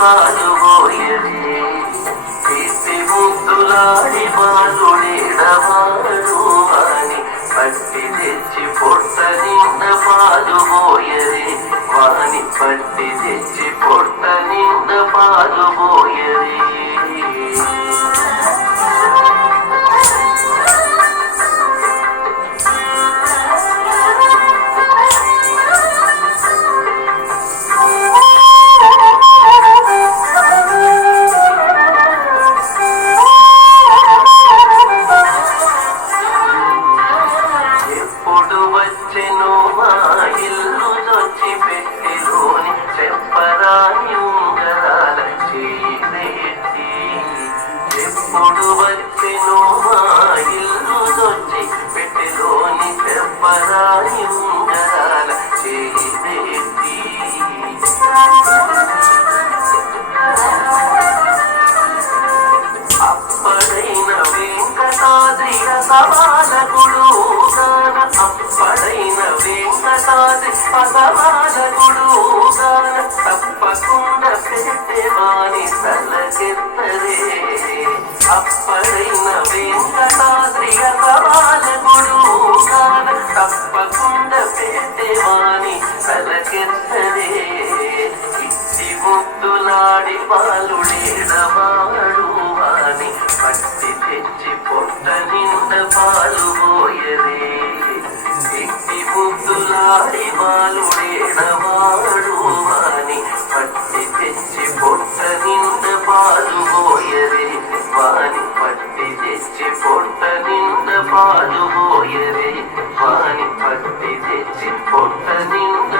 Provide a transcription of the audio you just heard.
పాలుబోయరే తీపి ముద్దులాడి పాలుడేడవాడు అని పట్టి తెచ్చి పొట్ట నిండ పాలుబోయరే వాని పట్టి తెచ్చి పొట్ట నిండ పాలుబోయరే వచ్చెను మా ఇల్లు దొచ్చి పెట్టిలోని చెప్పరాని ఉంగరాల చేతి ఎప్పుడు వచ్చెను మా ఇల్లు దొచ్చి పెట్టిలోని చెప్పరాని ఉంగరాల చేతి అప్పడైన వెంకటాద్రి సవాలకుడు అప్పడైన వెంకటాద్రి సవాలకుడు తప్పకుండా పెట్టేవాని తలకెత్తరే అప్పడైన వెంకటాద్రి సవాలకుడు తప్పకుండా పెట్టేవాని తలకెత్తరే ఇచ్చి ముద్దులాడి పాలుడేడవాడు అని పట్టి తెచ్చి పొట్ట నిండ పాలుబోయరే ఇచ్చి ముద్దులాడి పాలుడేడవాడు అని పట్టి తెచ్చి పొట్ట నిండ పాలుబోయరే వాని పట్టి తెచ్చి పొట్ట నిండ పాలుబోయరే వాని పట్టి తెచ్చి పొట్ట నిండ